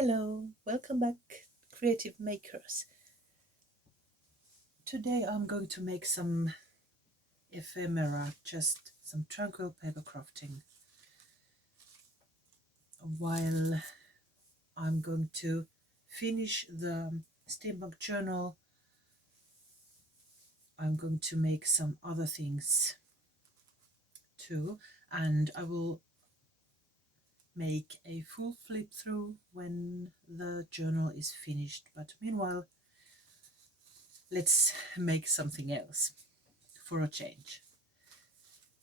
Hello, welcome back, creative makers. Today I'm going to make some ephemera, just some Tranquil paper crafting, while I'm going to finish the steampunk journal. I'm going to make some other things too, and I will make a full flip through when the journal is finished, but meanwhile let's make something else for a change.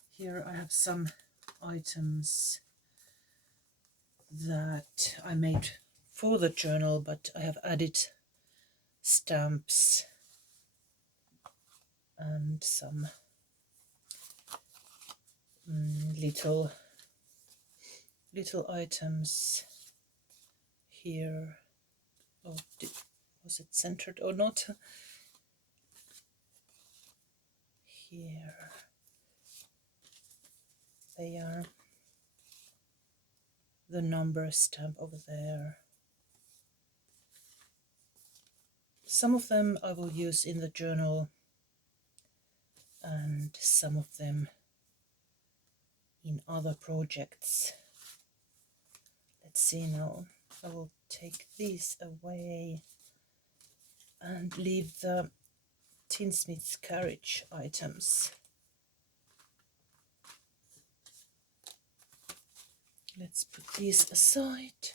Here I have some items that I made for the journal, but I have added stamps and some little items here. Oh, was it centered or not? Here they are. The number stamp over there. Some of them I will use in the journal and some of them in other projects. Let's see now. I will take these away and leave the Tinsmith's Carriage items. Let's put these aside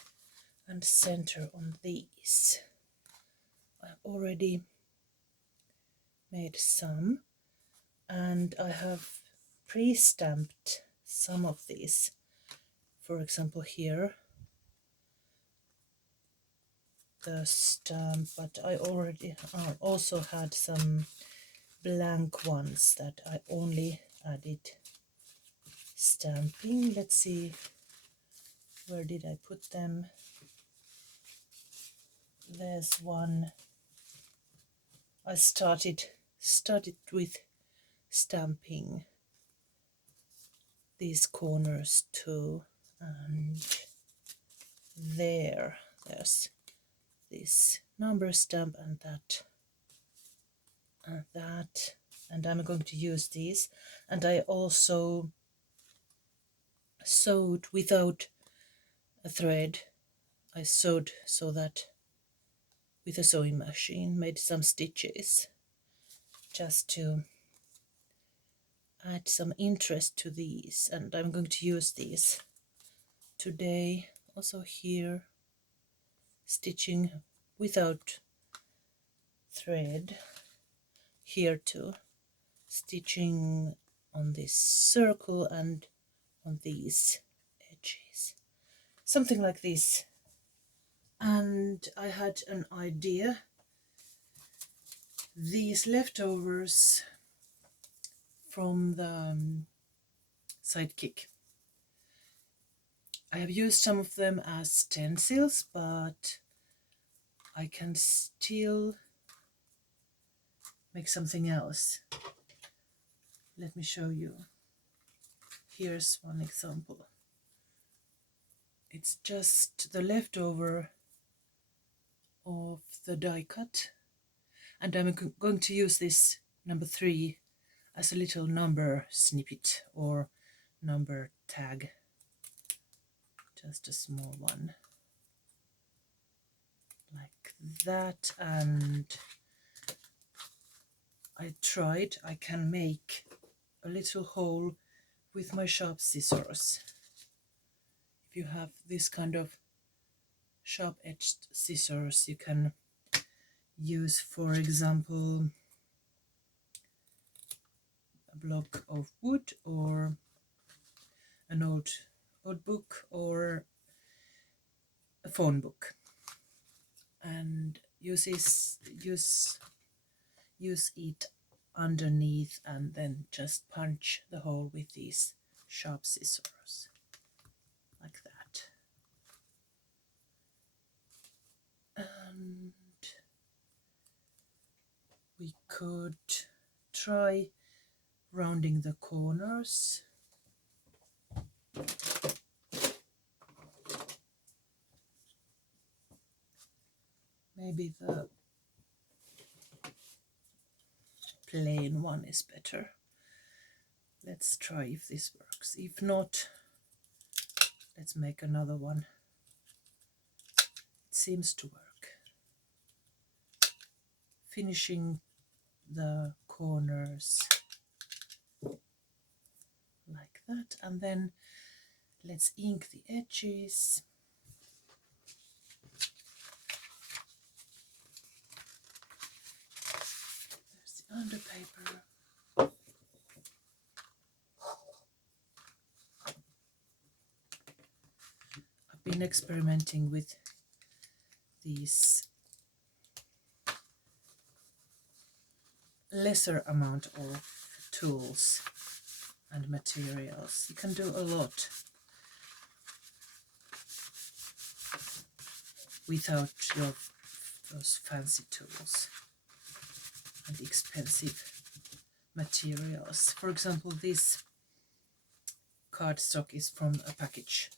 and center on these. I've already made some, and I have pre-stamped some of these. For example, here the stamp, but I already also had some blank ones that I only added stamping. Let's see, where did I put them? There's one. I started with stamping these corners too, and there's this number stamp and that and that, and I'm going to use these. And I also sewed without a thread. I sewed so that with a sewing machine, made some stitches just to add some interest to these, and I'm going to use these today. Also here, stitching without thread. Here too, stitching on this circle and on these edges, something like this. And I had an idea. These leftovers from the sidekick, I have used some of them as stencils, but I can still make something else. Let me show you. Here's one example. It's just the leftover of the die cut, and I'm going to use this number 3 as a little number snippet or number tag, just a small one like that. And I can make a little hole with my sharp scissors. If you have this kind of sharp edged scissors, you can use, for example, a block of wood or an old book or a phone book, and use it underneath, and then just punch the hole with these sharp scissors like that. And we could try rounding the corners. Maybe the plain one is better. Let's try if this works. If not, let's make another one. It seems to work. Finishing the corners like that, and then let's ink the edges. There's the underpaper. I've been experimenting with these lesser amount of tools and materials. You can do a lot without those fancy tools and expensive materials. For example, this cardstock is from a package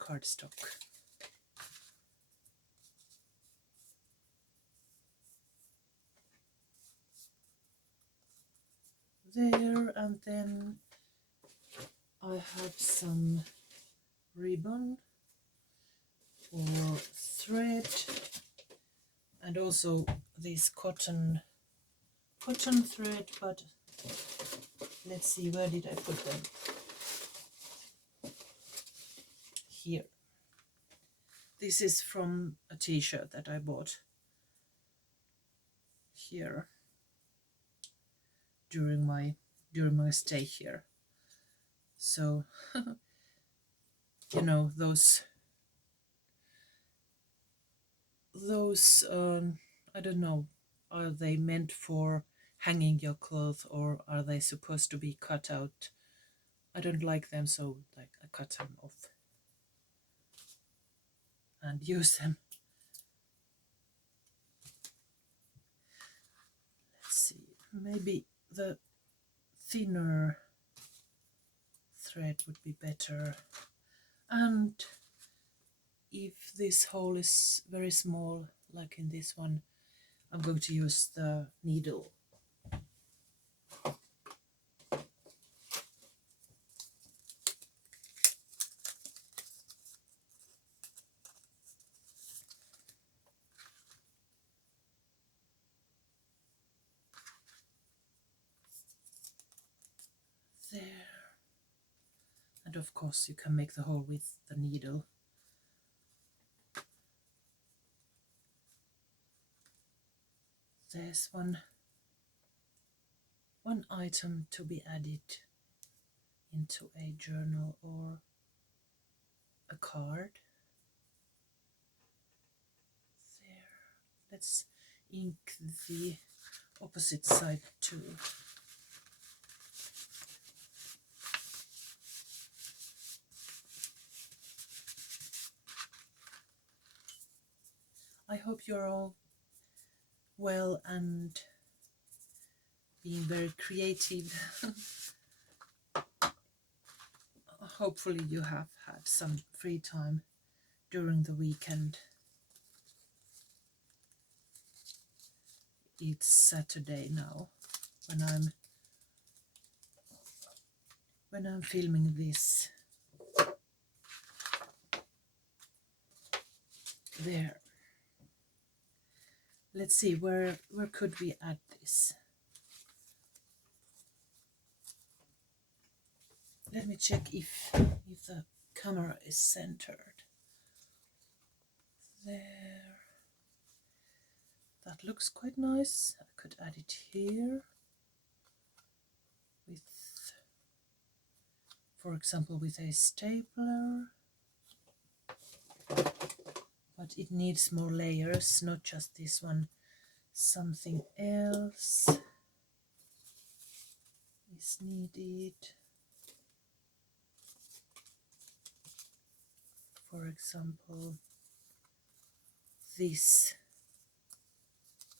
cardstock. There, and then I have some ribbon or thread, and also this cotton thread, but let's see, where did I put them? Here. This is from a t-shirt that I bought here during my stay here. So you know, those I don't know, are they meant for hanging your clothes, or are they supposed to be cut out? I don't like them, so like I cut them off and use them. Let's see, maybe the thinner thread would be better, and if this hole is very small, like in this one, I'm going to use the needle. There. And of course you can make the hole with the needle. There's one item to be added into a journal or a card. There. Let's ink the opposite side too. I hope you're all well and being very creative. Hopefully you have had some free time during the weekend. It's Saturday now when I'm filming this. There. Let's see, where could we add this? Let me check if the camera is centered. There. That looks quite nice. I could add it here with, for example, with a stapler. But it needs more layers, not just this one. Something else is needed. For example, this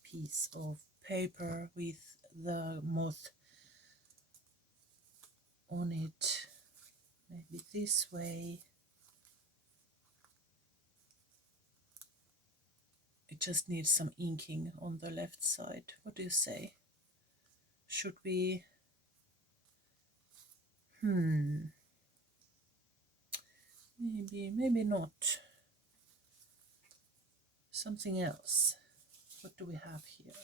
piece of paper with the moth on it. Maybe this way. it just needs some inking on the left side. What do you say? Should we? Maybe not. Something else. What do we have here?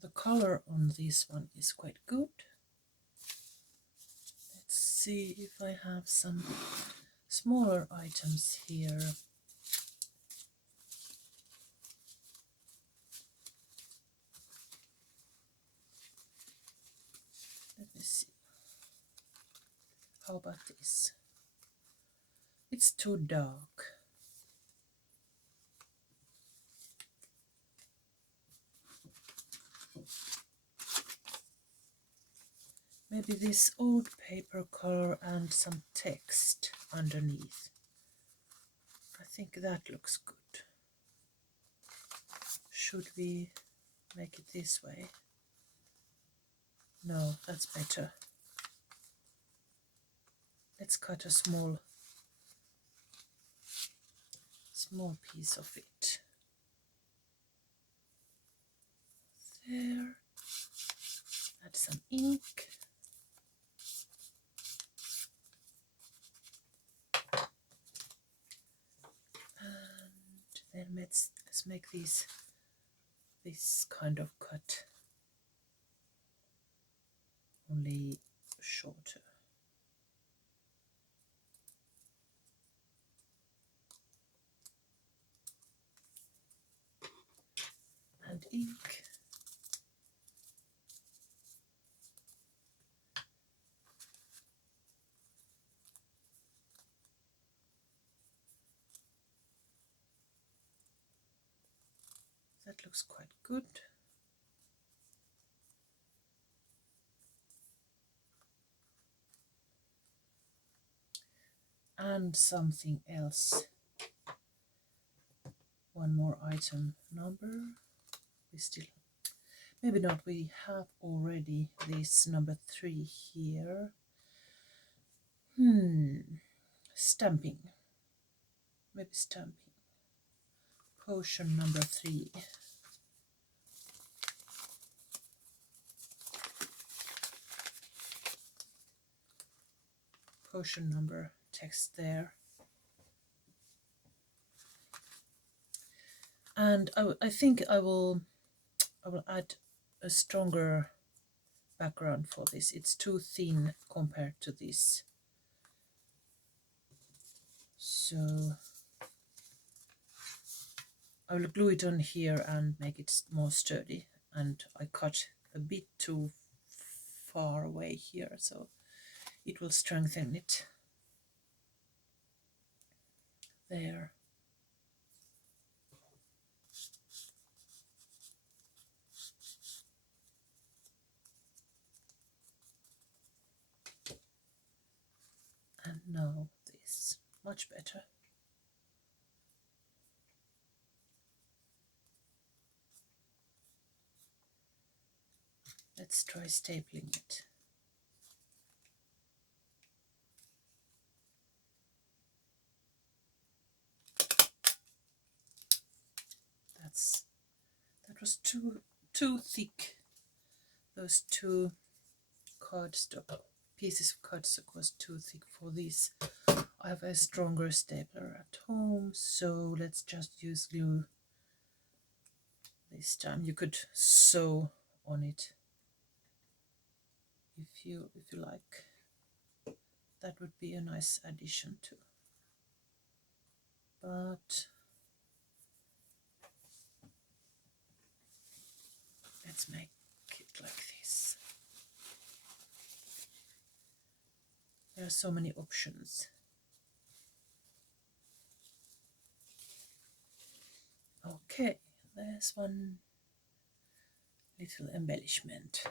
The color on this one is quite good. Let's see if I have some smaller items here. Let me see. How about this? It's too dark. Maybe this old paper color and some text underneath. I think that looks good. Should we make it this way? No, that's better. Let's cut a small piece of it. There. Add some ink. And then let's make this kind of cut, only shorter. And ink. That looks quite good. And something else. One more item number. We still, maybe not, we have already this number 3 here. Stamping. Maybe stamping. Potion number 3. Potion number text there. And I think I will add a stronger background for this. It's too thin compared to this. So I will glue it on here and make it more sturdy. And I cut a bit too far away here, so it will strengthen it. There. And now this, much better. Let's try stapling it. That was too thick. Those two cardstock pieces of cardstock was too thick for this. I have a stronger stapler at home, so let's just use glue this time. You could sew on it if you like. That would be a nice addition too. But let's make it like this. There are so many options. Okay, there's one little embellishment.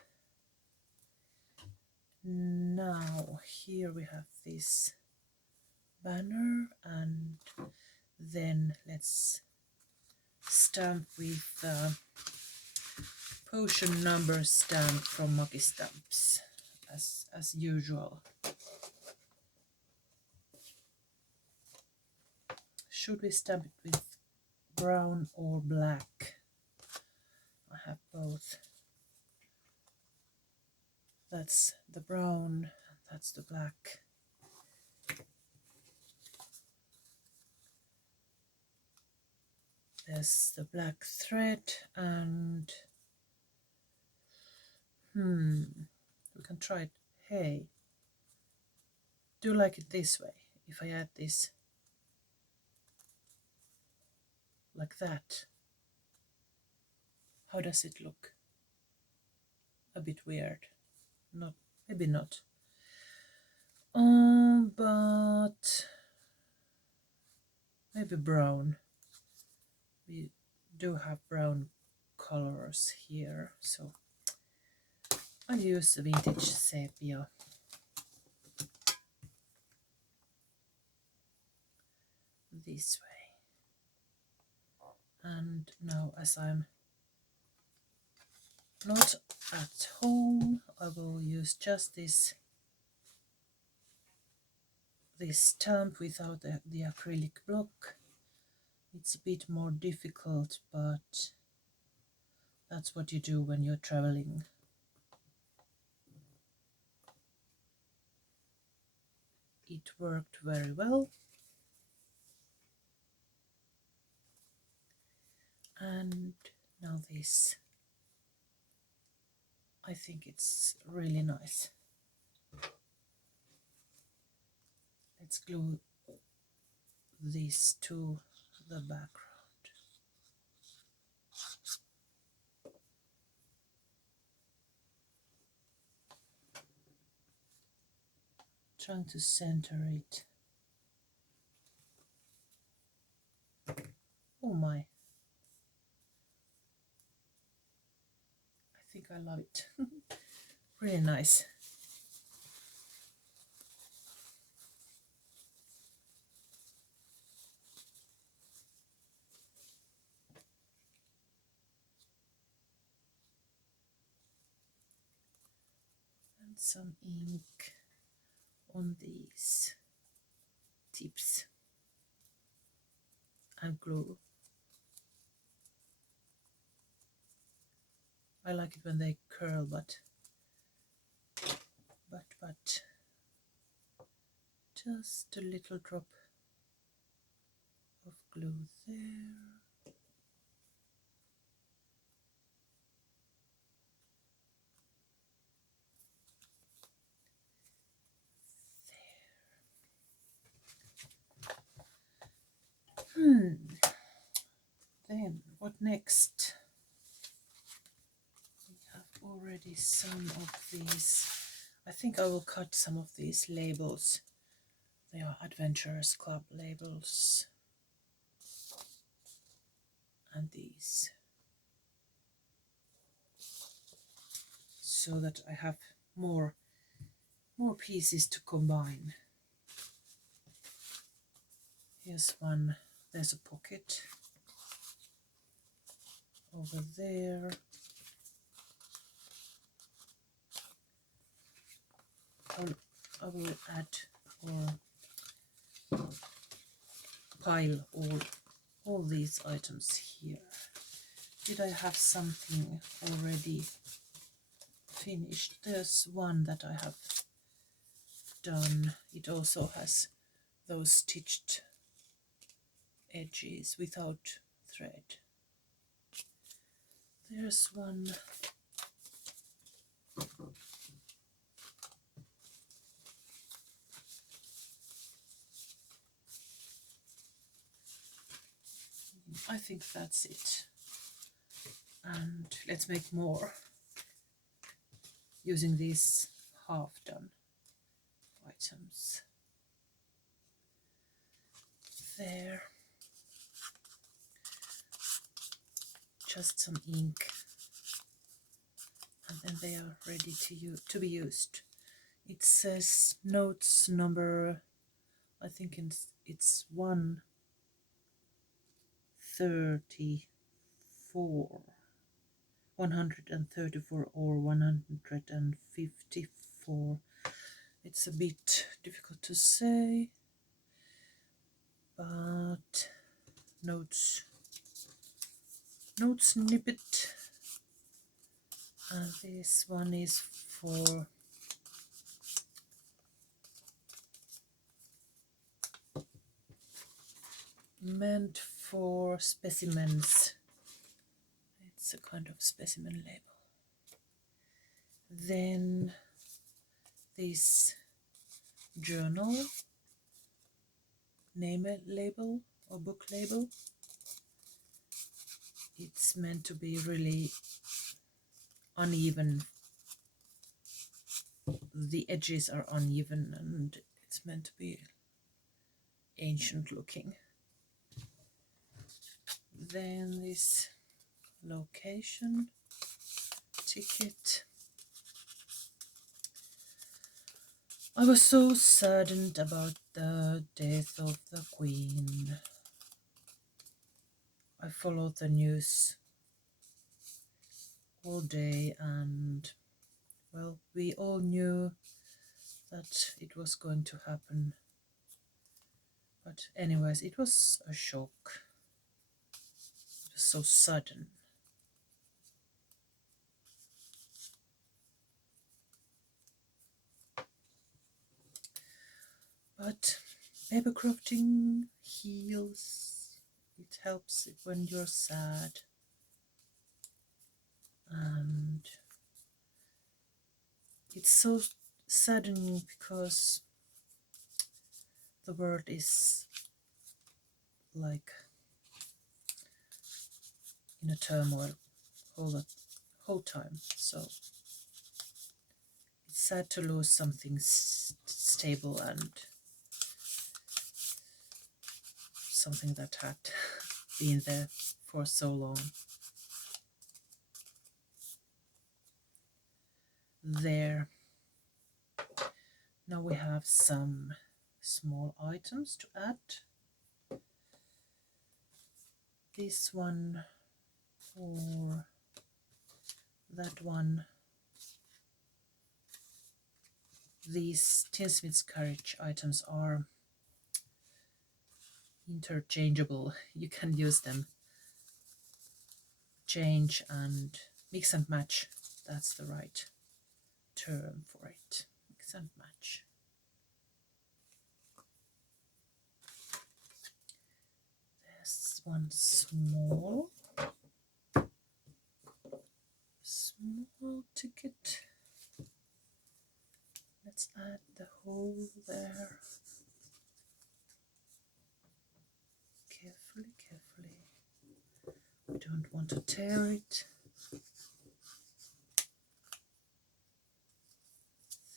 Now here we have this banner, and then let's stamp with the potion number stamp from Makistamps as usual. should we stamp it with brown or black? I have both. That's the brown, that's the black. There's the black thread, and we can try it. Hey, do you like it this way? If I add this like that, how does it look? A bit weird. Not, maybe not. But maybe brown. We do have brown colors here, so I'll use the vintage sepia. This way. And now, as I'm not at home, I will use just this stamp without the acrylic block. It's a bit more difficult, but that's what you do when you're traveling. It worked very well. And now this. I think it's really nice. Let's glue this to the background. Trying to center it. Oh my. I think I love it. Really nice. And some ink on these tips and glue. I like it when they curl, but just a little drop of glue there. Then what next? We have already some of these. I think I will cut some of these labels. They are Adventurers Club labels. And these. So that I have more pieces to combine. Here's one. There's a pocket over there. I will add or pile all these items here. Did I have something already finished? There's one that I have done. It also has those stitched edges without thread. There's one. I think that's it. And let's make more using these half done items. There. Just some ink. And then they are ready to be used. It says notes number, I think it's 134 or 154. It's a bit difficult to say, but note snippet, and this one is for meant for specimens. It's a kind of specimen label. Then this journal name label or book label. It's meant to be really uneven. The edges are uneven and it's meant to be ancient looking. Then this location ticket. I was so saddened about the death of the Queen. I followed the news all day, and well, we all knew that it was going to happen. But anyways, it was a shock. It was so sudden. But paper crafting heals. It helps when you're sad. And it's so saddening because the world is like in a turmoil whole time. So it's sad to lose something stable and something that had been there for so long. There. Now we have some small items to add. This one or that one. These Tinsmith's Carriage items are interchangeable. You can use them, change and mix and match. That's the right term for it. Mix and match. There's one small ticket. Let's add the hole there. Carefully. We don't want to tear it.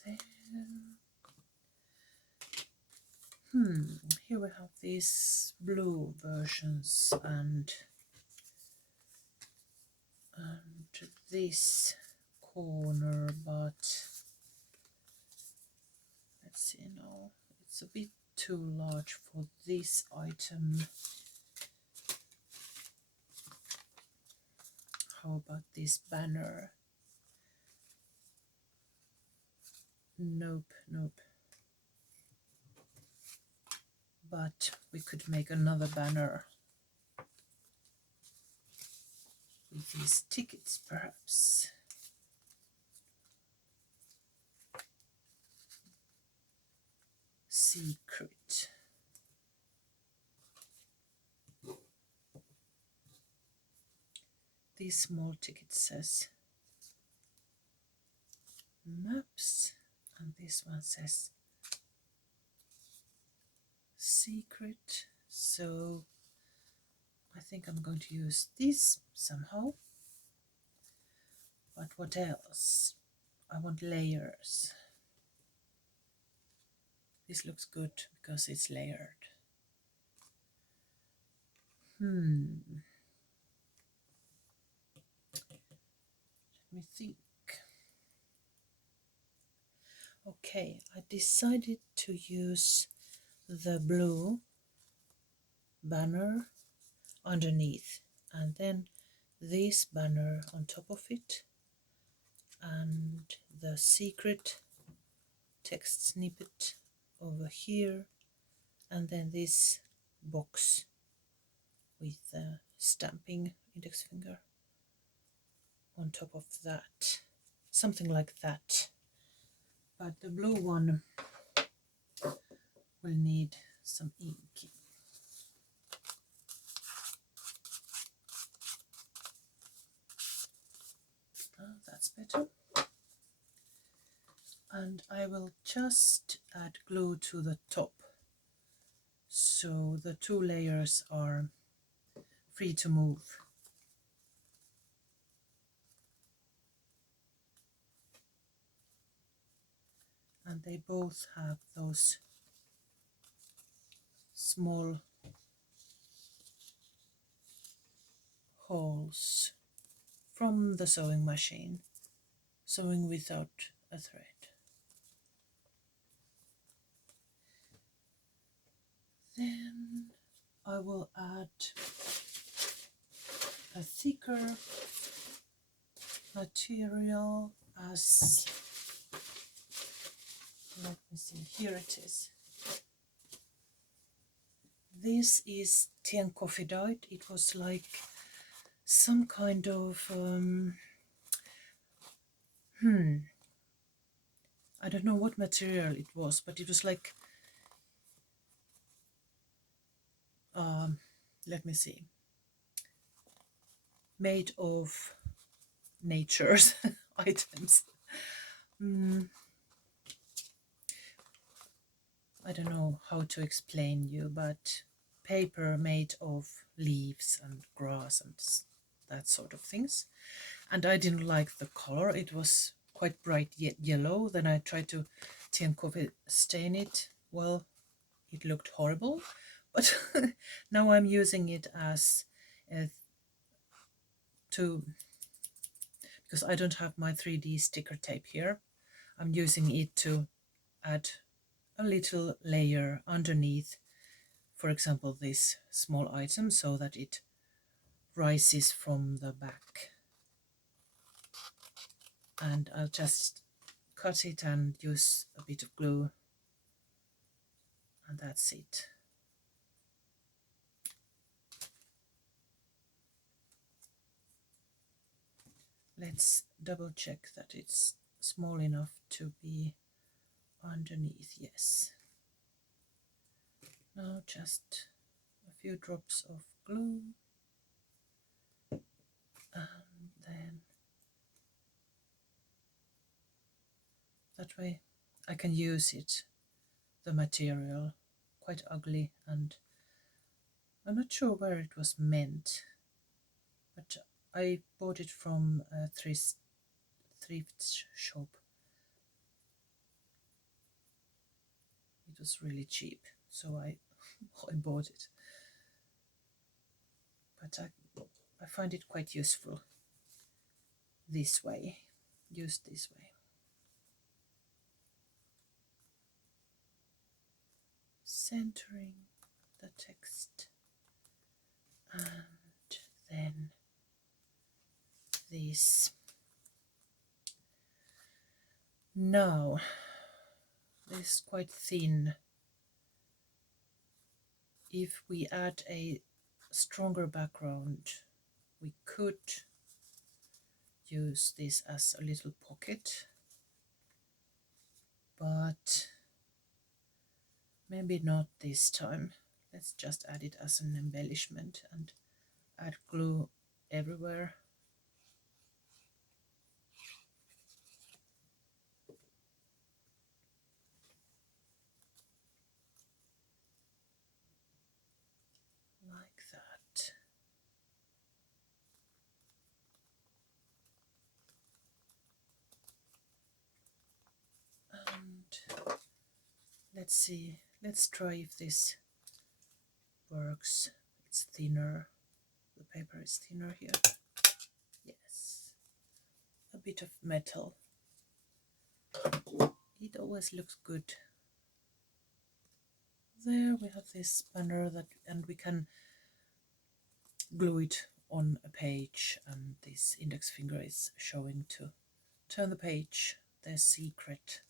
There. Here we have these blue versions and this corner, but let's see, no, it's a bit too large for this item. How about this banner? Nope. But we could make another banner with these tickets, perhaps. Secret. This small ticket says maps, and this one says secret. So I think I'm going to use this somehow. But what else? I want layers. This looks good because it's layered. Let me think. Okay, I decided to use the blue banner underneath and then this banner on top of it and the secret text snippet over here and then this box with the stamping index finger on top of that, something like that. But the blue one will need some ink. That's better. And I will just add glue to the top, so the two layers are free to move. And they both have those small holes from the sewing machine, sewing without a thread. Then I will add a thicker material as, let me see, here it is. This is Tien Coffee dyed. It was like some kind of I don't know what material it was, but it was like let me see, made of nature's items. I don't know how to explain you, but paper made of leaves and grass and that sort of things. And I didn't like the color. It was quite bright yellow. Then I tried to Tien Coffee stain it. Well, it looked horrible, but now I'm using it as because I don't have my 3D sticker tape here. I'm using it to add a little layer underneath, for example, this small item, so that it rises from the back. And I'll just cut it and use a bit of glue, and that's it. Let's double check that it's small enough to be underneath. Yes. Now just a few drops of glue, and then that way I can use it, the material, quite ugly, and I'm not sure where it was meant, but I bought it from a thrift shop. It was really cheap, so I bought it. But I find it quite useful this way, used this way. Centering the text, and then this. Now, this is quite thin. If we add a stronger background, we could use this as a little pocket, but maybe not this time. Let's just add it as an embellishment and add glue everywhere. Like that. And let's see, let's try if this works. It's thinner, the paper is thinner here. Yes, a bit of metal. It always looks good. There we have this banner and we can glue it on a page, and this index finger is showing to turn the page. There's secrets.